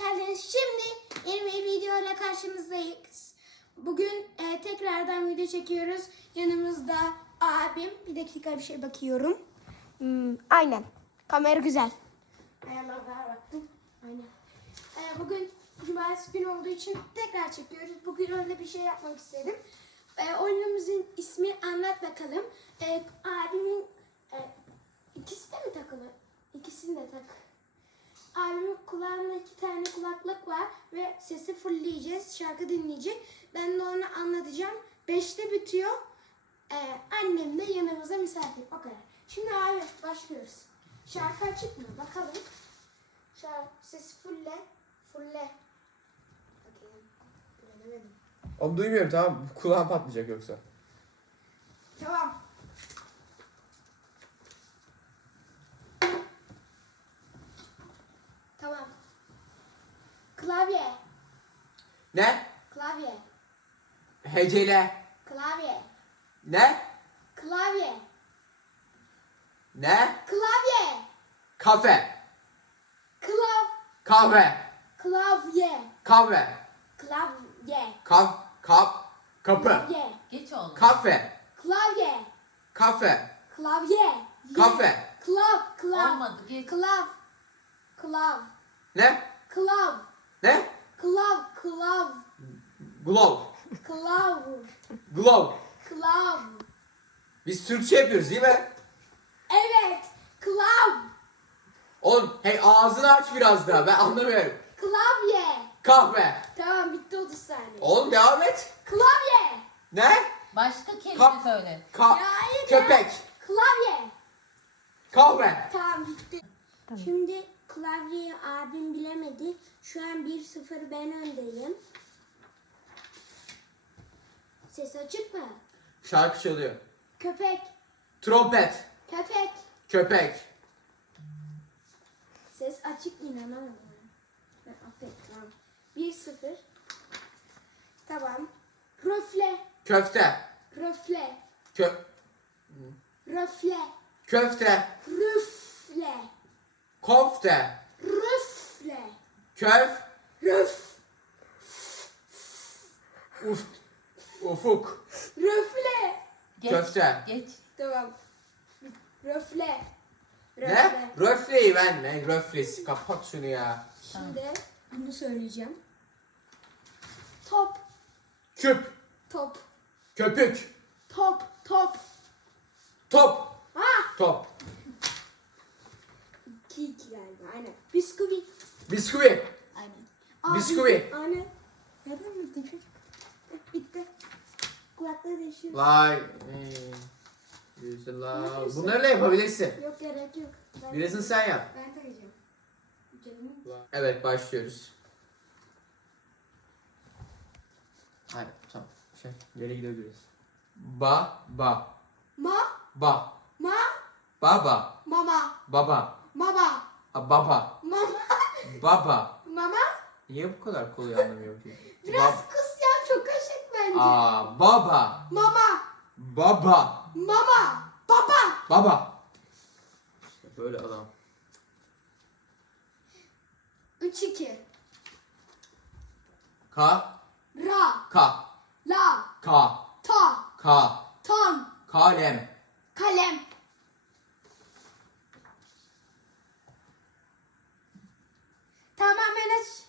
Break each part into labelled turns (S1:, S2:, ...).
S1: geldiniz. Şimdi yeni bir video ile karşınızdayız. Bugün tekrardan video çekiyoruz. Yanımızda abim. Bir dakika bir şey bakıyorum. Aynen. Kamera güzel. Ayarlara baktım. Aynen. Bugün cumartesi günü olduğu için tekrar çekiyoruz. Bugün öyle bir şey yapmak istedim. Oyunumuzun ismi Anlat Bakalım. Abimin ikisi de mi takılı? İkisini de tak. Abimin kulağında 2 tane kulaklık var ve sesi fullleyeceğiz. Şarkı dinleyecek. Ben de onu anlatacağım. 5'te bitiyor. Annem de yanımıza misafir. O kadar. Şimdi abi başlıyoruz. Şarkı açık mı? Bakalım. Sesi fulle. Fulle. Bakayım. Bilemedim.
S2: Onu duymuyorum, tamam. Kulağım patlayacak yoksa.
S1: Tamam. Tamam. Klavye.
S2: Ne?
S1: Klavye.
S2: Hecele.
S1: Klavye.
S2: Ne?
S1: Klavye.
S2: Ne?
S1: Klavye.
S2: Kafe. Kahve.
S1: Klavye.
S2: Kahve.
S1: Klavye.
S2: Kapı.
S1: Klavye.
S3: Geç oğlum.
S2: Kafe.
S1: Klavye.
S2: Kafe.
S1: Klavye.
S2: Kafe.
S1: Klav.
S3: Olmadı, geç.
S1: Klav.
S2: Ne?
S1: Klav.
S2: Ne?
S1: Klav.
S2: Glove. Glove.
S1: Klav.
S2: Biz Türkçe yapıyoruz değil mi?
S1: Evet. Klav.
S2: Oğlum hey ağzını aç biraz daha, ben anlamıyorum.
S1: Klavye.
S2: Kahve.
S1: Tamam bitti 30 saniye.
S2: Oğlum devam et.
S1: Klavye.
S2: Ne?
S3: Başka kelime
S2: Kap-
S3: söyle.
S1: Ya hayır ya.
S2: Köpek.
S1: Klavye.
S2: Kahve.
S1: Tamam bitti. Şimdi klavyeyi abim bilemedi. Şu an 1-0 ben öndeyim. Ses açık mı?
S2: Şarkı çalıyor.
S1: Köpek.
S2: Trompet.
S1: Köpek.
S2: Köpek.
S1: Ses açık, inanamadım. Aferin, tamam. 1-0. Tamam. Röfle.
S2: Köfte.
S1: Röfle.
S2: Köfte.
S1: Röfle.
S2: Kofte.
S1: Röfle.
S2: Köf.
S1: Röf.
S2: Ufuk.
S1: Röfle.
S3: Geç.
S2: Köfte.
S3: Geç.
S1: Tamam. Röfle.
S2: Ne? Röfleyi ben ne? Röflesi. Kapat şunu ya.
S1: Şimdi bunu söyleyeceğim. Top.
S2: Küp.
S1: Top.
S2: Köpük.
S1: Top.
S2: Top.
S1: Ha!
S2: Top.
S1: 2-2 galiba. Aynen. Bisküvi.
S2: Bisküvi.
S3: Aynen.
S2: Bisküvi.
S1: Aynen. Neden bitti çocuk? Bitti. Kulaklığı değişiyor.
S2: Vay. Güzel. Bunları da yapabilirsin.
S1: Yok gerek yok.
S2: Birisini sen yap.
S1: Ben takacağım. Canım.
S2: Evet, başlıyoruz. Hayır, tamam. Geri gidebiliriz. Ba.
S1: Ma.
S2: Ba.
S1: Ma.
S2: Baba.
S1: Mama.
S2: Baba.
S1: Mama.
S2: Baba.
S1: Mama.
S2: Baba.
S1: Mama.
S2: Niye bu kadar kolay anlamıyorum ki?
S1: Biraz kıs ya, çok aşık bence.
S2: Baba.
S1: Mama.
S2: Baba.
S1: Mama. Baba.
S2: Baba. İşte böyle adam.
S1: 3-2.
S2: Ka.
S1: Ra.
S2: Ka.
S1: La.
S2: Ka.
S1: Ta.
S2: Ka.
S1: Ton.
S2: Kalem.
S1: Kalem. Tamamen aç.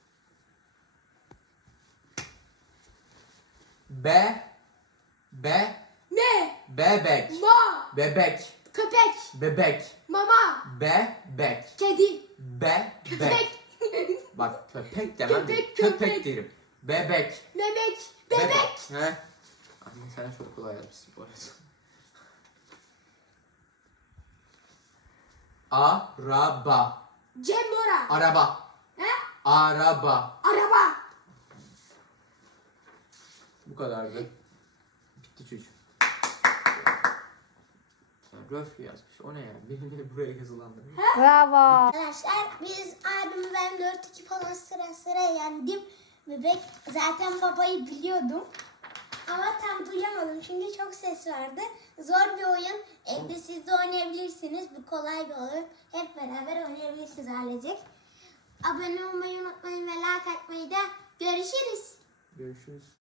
S2: Be.
S1: Ne?
S2: Bebek.
S1: Ma.
S2: Bebek.
S1: Köpek.
S2: Bebek.
S1: Mama.
S2: Bebek.
S1: Kedi.
S2: Bebek.
S1: Köpek.
S2: Bak köpek demem.
S1: Köpek,
S2: Köpek
S1: köpek.
S2: derim. Bebek.
S1: Bebek. Bebek.
S2: He? Anne sen çok kolay yazmışsın bu arada. Araba.
S1: Cem Bora.
S2: Araba.
S1: He?
S2: Araba.
S1: Araba.
S2: Bu kadardı. Bitti çocuk. Röf yazmış. O ne ya? Beni buraya yazılandı.
S1: Bravo. Arkadaşlar biz abim ben 4-2 falan sıra yendim. Bebek zaten babayı biliyordum. Ama tam duyamadım çünkü çok ses vardı. Zor bir oyun. Evde siz de oynayabilirsiniz. Bu kolay bir oyun. Hep beraber oynayabilirsiniz ailecek. Abone olmayı unutmayın ve like atmayı da görüşürüz.
S2: Görüşürüz.